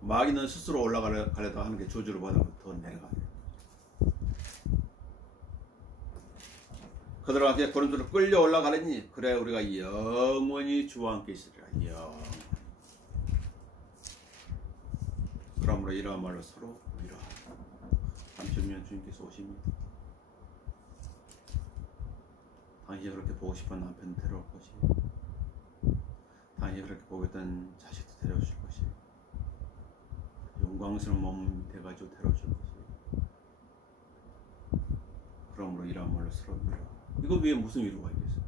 마귀는 스스로 올라가려다 하나님께 저주를 받아서 더 내려가요. 그들과 함께 구름으로 끌려 올라가려니, 그래 우리가 영원히 주와 함께 있으리라. 영원히. 그러므로 이러한 말로 서로 위로하라. 잠시면 주님께서 오십니다. 당신이 그렇게 보고 싶은 남편은 데려올 것이고, 당신이 그렇게 보고 있던 자식도 데려오실 것이고, 영광스러운 몸 돼가지고 데려오실 것이고. 그러므로 이러한 말로 서로 위로하라. 이거 위에 무슨 위로가 있겠어?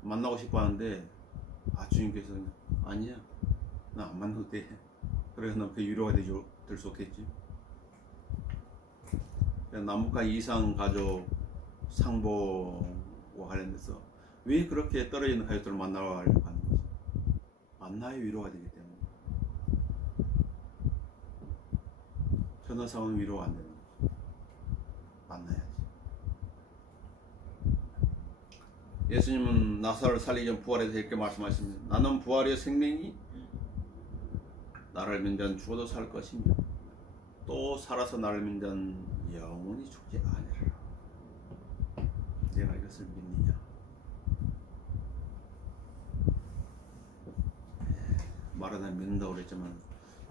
만나고 싶어 하는데 주님께서 아니야, 나 안 만나도 돼. 그래서 나 그 위로가 될 수 없겠지. 남북한 이상 가족 상봉과 관련돼서 왜 그렇게 떨어지는 가족들을 만나러 가려고 하는 거지? 만나야 위로가 되기 때문에. 전화상은 위로가 안 되는 거지. 만나야지. 예수님은 나사로를 살리기 전 부활에 대해서 이렇게 말씀하십니다. 나는 부활의 생명이 나를 믿는 자는 죽어도 살 것이며 또 살아서 나를 믿는 자는 영원히 죽지 아니하리라. 내가 이것을 믿느냐? 말하다 믿는다고 그랬지만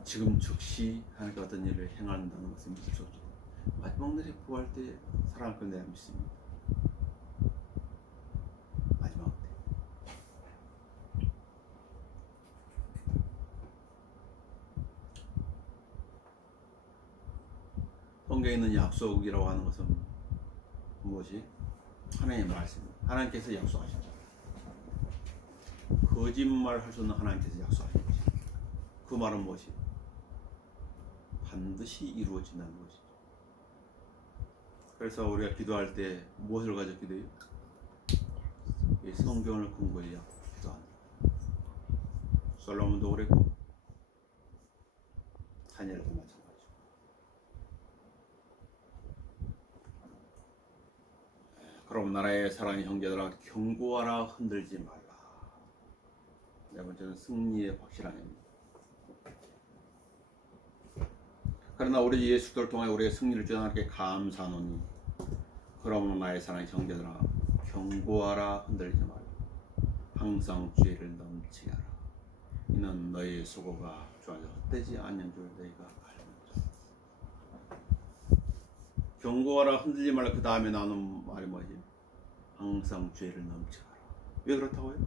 지금 즉시 하나님께 어떤 일을 행한다는 것을 믿을 수 없죠. 마지막 날에 부활 때 살아날 걸 내가 믿습니다. 마지막 때. 성경에 있는 약속이라고 하는 것은 무엇이? 하나님의 말씀입니다. 하나님께서 약속하신 것. 거짓말 할 수 없는 하나님께서 약속하신 것입니다. 그 말은 무엇이? 반드시 이루어진다는 것이죠. 그래서 우리가 기도할 때 무엇을 가지고 기도해요? 이 성경을 근거히 기도한다. 솔로몬도 그랬고 다니엘도 마찬가지고. 그럼 나라의 사랑하는 형제들아 경고하라, 흔들지 말라. 네 번째는 승리의 확실함입니다. 그러나 우리 예수 그리스도를 통해 우리의 승리를 주는 하나님께 감사하노니 그러므로 나의 사랑하는 형제들아 경고하라, 흔들지 말라. 항상 주의를 넘치게 하라. 이는 너희의 수고가 주 안에서 헛되지 않는 줄 너희가 알느니라. 경고하라, 흔들지 말라. 그 다음에 나오는 말이 뭐지? 항상 주의를 넘치게 하라. 왜 그렇다고요?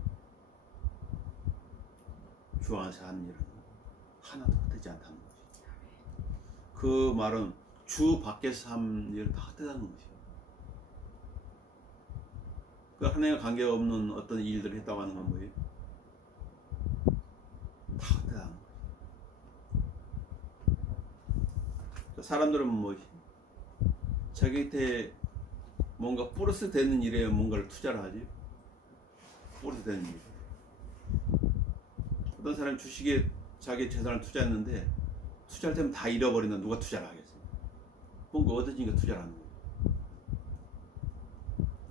주 안에서 하는 일은 하나도 헛되지 않다는 거지. 그 말은 주 밖에서 하는 일은 다 헛되다는 것이에요. 그 하나님과 관계없는 어떤 일들을 했다고 하는 건 뭐예요? 다 헛되다는 거예요. 사람들은 뭐지? 자기 곁에 뭔가 플러스 되는 일에 뭔가를 투자를 하지. 플러스 되는 일. 어떤 사람이 주식에 자기 재산을 투자했는데 투자할 때면 다 잃어버린다. 누가 투자를 하겠어요? 뭔가 얻어지니까 투자를 하는 거예요.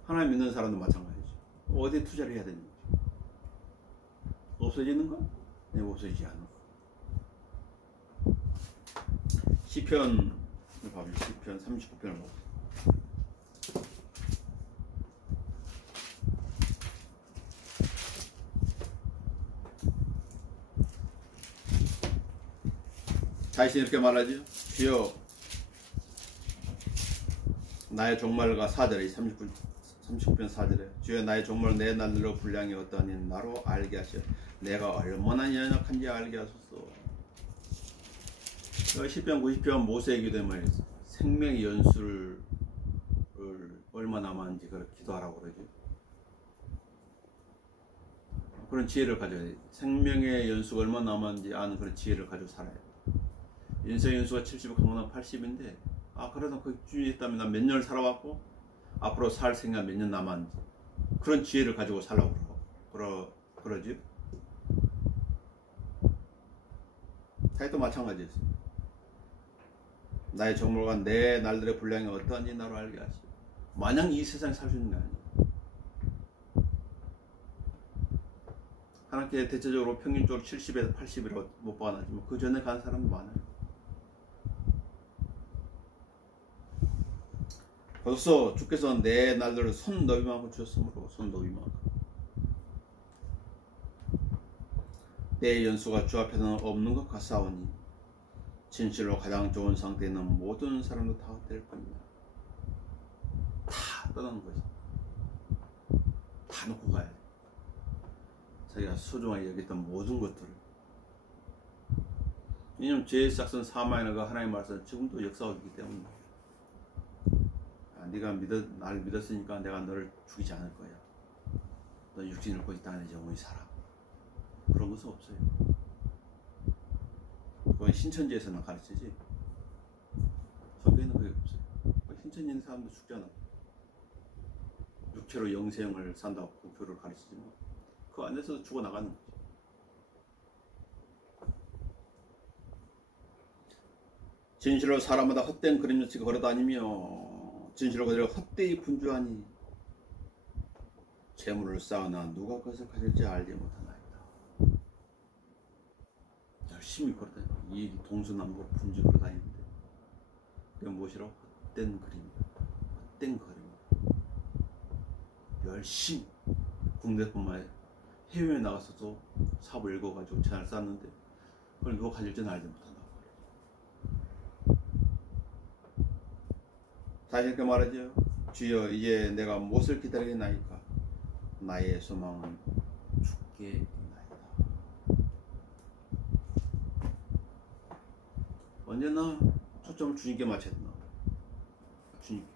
하나님 믿는 사람도 마찬가지죠. 어디에 투자를 해야 되는 거죠? 없어지는 거? 네, 없어지지 않는 거. 시편 39편을 보세요. 다시 이렇게 말하죠. 주여 나의 종말과 4절에 39편 4절에 주여 나의 종말 내 날로 분량이 어떠하니 나로 알게 하시어 내가 얼마나 연약한지 알게 하소서. 시편 90편 모세의 기도에 말했어. 생명의 연수를 얼마 남았는지 그렇게 기도하라고 그러죠. 그런 지혜를 가져야 돼. 생명의 연수가 얼마 남았는지 아는 그런 지혜를 가지고 살아야 돼. 인생의 연수가 70, 강건한 80인데 그래도 그 주위에 있다면 난 몇 년을 살아왔고 앞으로 살 생각 몇 년 남았는지 그런 지혜를 가지고 살라고 그러지. 다윗도 마찬가지였어요. 나의 정물과 내 날들의 분량이 어떠한지 나로 알게 하시오. 마냥 이 세상에 살 수 있는 게 아니에요. 하나님께 대체적으로 평균적으로 70에서 80이라고 못 박아놨지만 그 전에 간 사람도 많아요. 벌써 주께서 내 날들을 손 너비만큼 주셨으므로 손 너비만큼 내 연수가 주 앞에서는 없는 것 같사오니 진실로 가장 좋은 상태에 있는 모든 사람도 다 헛될 겁니다. 다 떠나는 거지. 다 놓고 가야 돼. 자기가 소중하게 여겼던 모든 것들을. 왜냐면 죄의 싹슨 사망이나 그 하나님의 말씀은 지금도 역사하고 있기 때문에 네가 나를 믿었으니까 내가 너를 죽이지 않을 거야. 너 육신을 고지 땅에 영원히 살아. 그런 것은 없어요. 그건 신천지에서는 가르치지 성경에는 그게 없어요. 신천지 있는 사람도 죽잖아. 육체로 영생을 산다고 그 교를 가르치지만 그 안에서 죽어나가는 거지. 진실로 사람마다 헛된 그림자치가 걸어다니며 진실로 그들을 헛되이 분주하니 재물을 쌓으나 누가 그것을 가질지 알지 못하나이다. 열심히 걸어다니고 이 동서남북 분주 걸어다니는데 그게 무엇이라고? 헛된 그림이다. 헛된 그림이다. 열심히 국내뿐만 아니라 해외에 나가서도 사업을 읽어가지고 재산을 쌓는데 그걸 누가 가질지는 알지 못한다. 다시 이렇게 말하죠. 주여 이제 내가 무엇을 기다리나이까 나의 소망은 주께 있나이다. 언제나 초점을 주님께 맞춰야 된다. 주님께.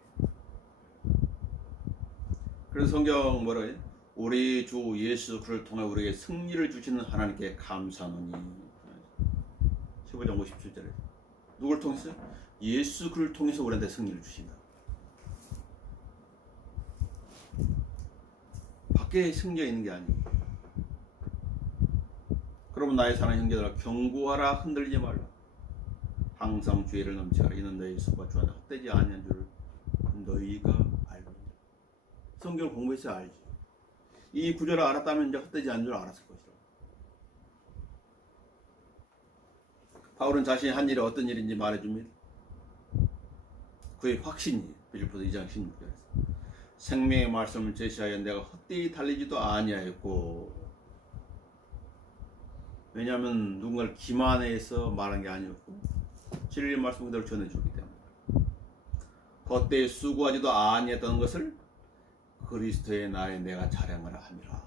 그래서 성경 뭐라 해요? 우리 주 예수 그를 통해 우리에게 승리를 주시는 하나님께 감사하노니 15장 57절에 누굴 통해서? 예수 그를 통해서 우리한테 승리를 주신다. 밖에 승리가 있는 게 아니고. 그러면 나의 사랑하는 형제들아 경고하라, 흔들리지 말라. 항상 주의를 넘치라. 이는 너희 수가 주 안에 헛되지 아니한 줄 너희가 알느니라. 성경을 공부해서 알지. 이 구절을 알았다면 이제 헛되지 않은 줄 알았을 것이다. 바울은 자신이 한 일이 어떤 일인지 말해줍니다. 그의 확신이 빌립보서 2장 16절에서 생명의 말씀을 제시하여 내가 헛되이 달리지도 아니하였고, 왜냐하면 누군가를 기만해서 말한 게 아니었고 진리의 말씀 그대로 전해주기 때문에 헛되이 수고하지도 아니했다는 것을 그리스도의 나에 내가 자랑을 함이라.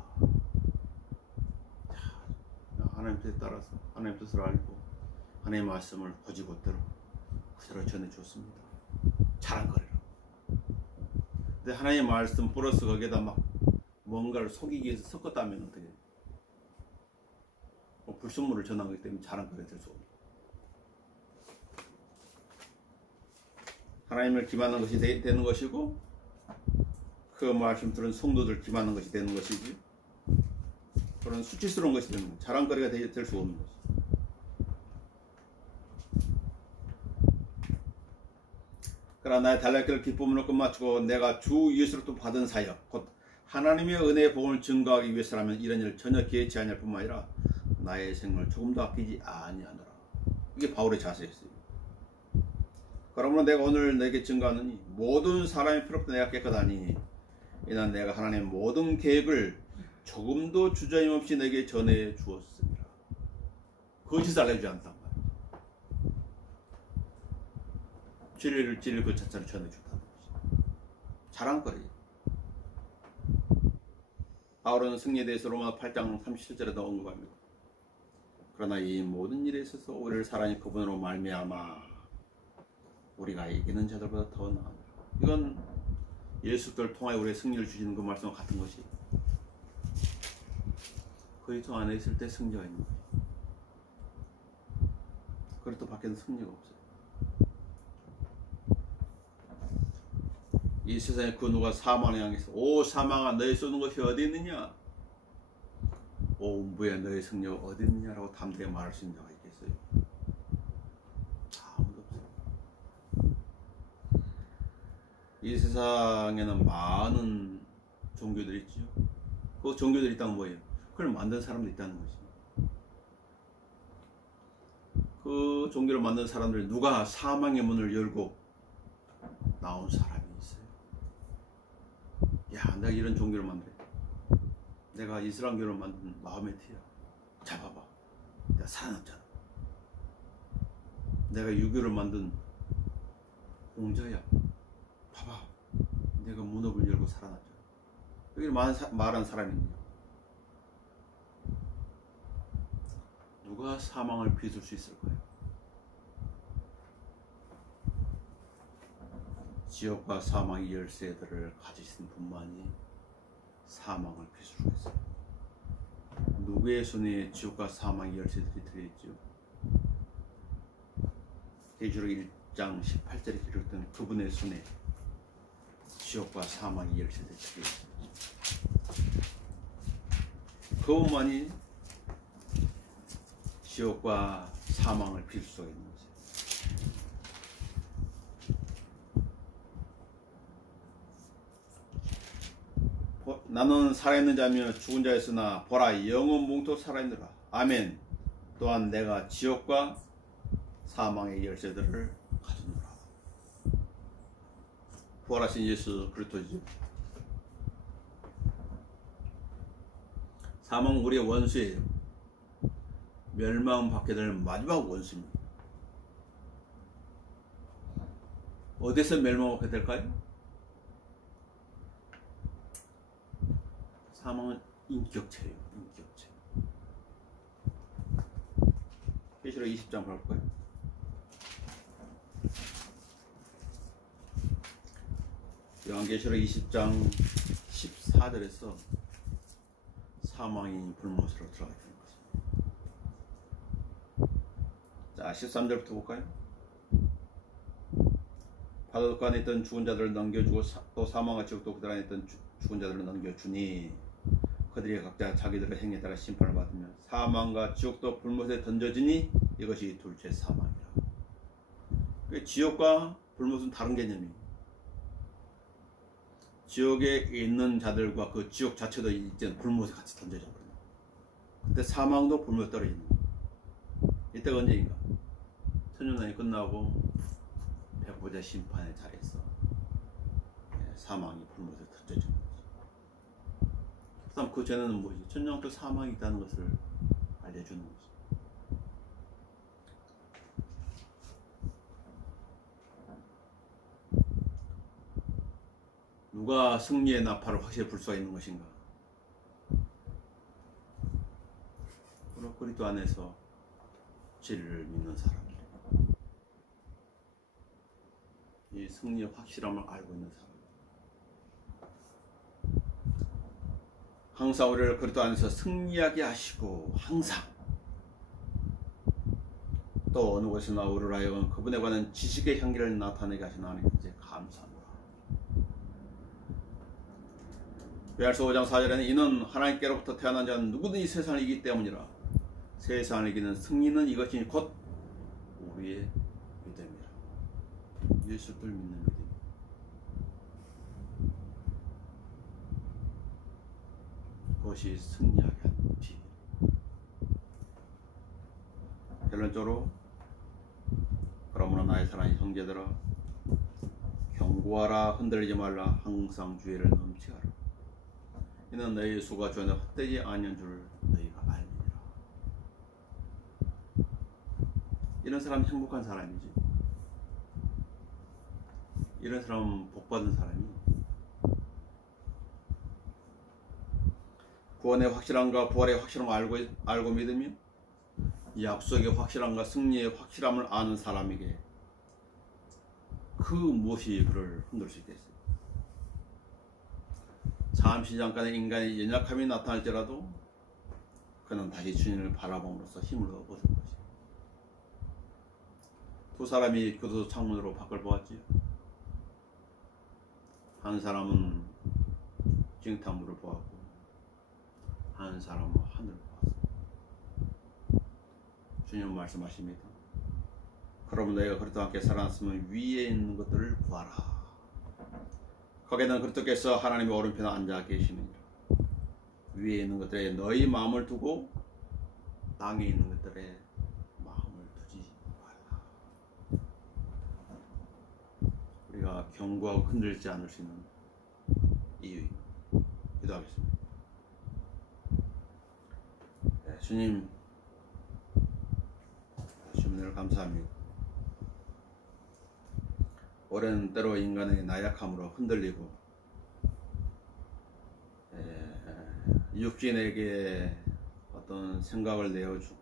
하나님 뜻에 따라서 하나님 뜻을 알고 하나님의 말씀을 곧이곧대로 그대로 전해줬습니다. 자랑거리라. 근데 하나님의 말씀 플러스 거기에다 막 뭔가를 속이기 위해서 섞었다면 어떻게 해요? 불순물을 전한 거기 때문에 자랑거리가 될 수 없습니다. 하나님을 기만하는 것이 되는 것이고 그 말씀 들은 성도들 기만하는 것이 되는 것이지, 그런 수치스러운 것이 되는 것, 자랑거리가 될 수 없는 것이죠. 그러나 나의 달랄길을 기쁨으로 끝마치고 내가 주 예수로부터 받은 사역 곧 하나님의 은혜의 복음을 증거하기 위해서라면 이런 일을 전혀 기회치 아니할 뿐만 아니라 나의 생명을 조금도 아끼지 아니하노라. 이게 바울의 자세였어요. 그러므로 내가 오늘 내게 증거하느니 모든 사람이 필요없다 내가 깨끗하니 이는 내가 하나님의 모든 계획을 조금도 주저힘 없이 내게 전해 주었습니다. 거짓을 알려주지 않단 말이에요. 진리를 그 자체를 전해준다는 것이죠. 자랑거리. 바울은 승리에 대해서 로마 8장 37절에도 언급합니다. 그러나 이 모든 일에 있어서 우리를 사랑이 그분으로 말미암아 우리가 이기는 자들보다 더 나아요. 이건 예수를 통하여 우리의 승리를 주시는 그 말씀과 같은 것이 그리스도 안에 있을 때 승리가 있는 거죠. 그리스도 밖에는 승리가 없어요. 이 세상에 그 누가 사망을 향해서 오 사망아 너희 쏘는 것이 어디 있느냐, 오 음부야 너희 승리가 어디 있느냐라고 담대히 말할 수 있는 자가 있겠어요? 아무도 없어요. 이 세상에는 많은 종교들이 있죠. 그 종교들이 있다는 뭐예요? 그걸 만든 사람도 있다는 거지. 그 종교를 만든 사람들 누가 사망의 문을 열고 나온 사람이 있어요? 야, 내가 이런 종교를 만들어. 내가 이슬람교를 만든 마호메트야. 잡아봐. 내가 살아났잖아. 내가 유교를 만든 공자야. 봐봐. 내가 문업을 열고 살아났잖아. 여기 말한 사람이 있냐? 누가 사망을 비술 수 있을까요? 지옥과 사망의 열쇠들을 가지신 분만이 사망을 비술하겠어요. 누구의 손에 지옥과 사망의 열쇠들이 들어있죠? 계시록 1장 18절에 기록된 그분의 손에 지옥과 사망의 열쇠들이 들어있어요. 그분만이 지옥과 사망을 빌 수가 있는 거죠. 나는 살아있는 자며 죽은 자였으나 보라 영원 뭉토 살아있느라. 아멘. 또한 내가 지옥과 사망의 열쇠들을 가졌노라. 부활하신 예수 그리스도죠. 사망은 우리의 원수예요. 멸망받게 될 마지막 원수입니다. 어디서 멸망받게 될까요? 사망은 인격체예요. 인격체. 계시록 20장 볼까요? 요한계시록 20장 14절에서 사망이 불못으로 들어가게 되는 것입니다. 자, 13절부터 볼까요? 바다독 안에 있던 죽은 자들을 넘겨주고 또 사망과 지옥도 그들 안에 있던 죽은 자들을 넘겨주니 그들이 각자 자기들의 행위에 따라 심판을 받으며 사망과 지옥도 불못에 던져지니 이것이 둘째 사망이라. 지옥과 불못은 다른 개념이에요. 지옥에 있는 자들과 그 지옥 자체도 이제 불못에 같이 던져져 버려요. 그때 사망도 불못에 떨어지는 거예요. 이때가 언제인가? 천년왕이 끝나고 백보자 심판의 자리에서 사망이 불못에 던져지는 거죠. 그다음 그 전에는 뭐지? 천년왕도 사망이 있다는 것을 알려주는 거죠. 누가 승리의 나팔을 확실히 불 수가 있는 것인가? 바로 그리스도 안에서 진리를 믿는 사람들, 이 승리의 확실함을 알고 있는 사람, 항상 우리를 그리스도 안에서 승리하게 하시고 항상 또 어느 곳에나 우리를 하여금 그분에 관한 지식의 향기를 나타내게 하신 하나님께 감사합니다. 베드로서 5장 4절에는 이는 하나님께로부터 태어난 자는 누구든지 세상을 이기기 때문이라. 세상을 이기는 승리는 이것이 곧 우리의 믿음이라. 예수를 믿는 믿음. 그것이 승리하게 하는 비. 결론적으로 그러므로 나의 사랑하는 형제들아 경고하라. 흔들리지 말라. 항상 주의를 넘치게 하라. 이는 너희 수가 주 안에 헛되지 아니한 줄 너희가 알미니라. 이런 사람은 행복한 사람이지. 이런 사람은 복받은 사람이. 구원의 확실함과 부활의 확실함을 알고 믿으며 약속의 확실함과 승리의 확실함을 아는 사람에게 그 무엇이 그를 흔들 수 있겠어요? 잠시 잠깐의 인간의 연약함이 나타날지라도 그는 다시 주님을 바라봄으로써 힘을 얻은 것이에요. 두 사람이 교도소 창문으로 밖을 보았지요. 한 사람은 징탕물을 보았고 한 사람은 하늘을 보았어요. 주님은 말씀하십니다. 그러면 너희가 그리스도와 함께 살아났으면 위에 있는 것들을 구하라. 거기에는 그리스도께서 하나님의 오른편에 앉아 계시느니라. 위에 있는 것들에 너희 마음을 두고 땅에 있는 것들에 마음을 두지 말라. 우리가 경고하고 흔들지 않을 수 있는 이유입니다. 기도하겠습니다. 네, 주님, 주님을 감사합니다. 오랜 때로 인간의 나약함으로 흔들리고 육신에게 어떤 생각을 내어주고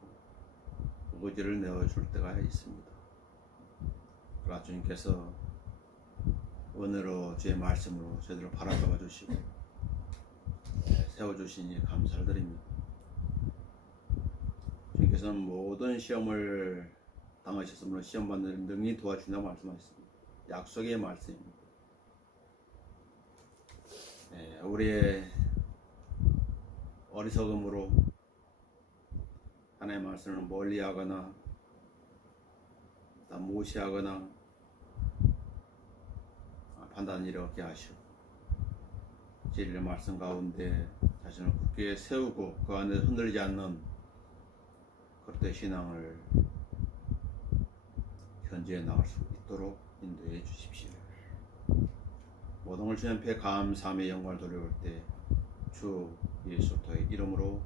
의지를 내어줄 때가 있습니다. 그러나 주님께서 오늘로 주의 말씀으로 저희들을 바라봐 주시고 세워주시니 감사를 드립니다. 주님께서는 모든 시험을 당하셨으므로 시험 받는 능히 도와준다고 말씀하셨습니다. 약속의 말씀입니다. 우리의 어리석음으로 하나님의 말씀을 멀리하거나 무시하거나 판단을 이렇게 하시고 진리의 말씀 가운데 자신을 굳게 세우고 그 안에 흔들리지 않는 그릇된 신앙을 현지에 나갈 수 있도록 인도해 주십시오. 모든 걸 주님 앞에 감사함의 영광을 돌려올 때 주 예수 그리스도의 이름으로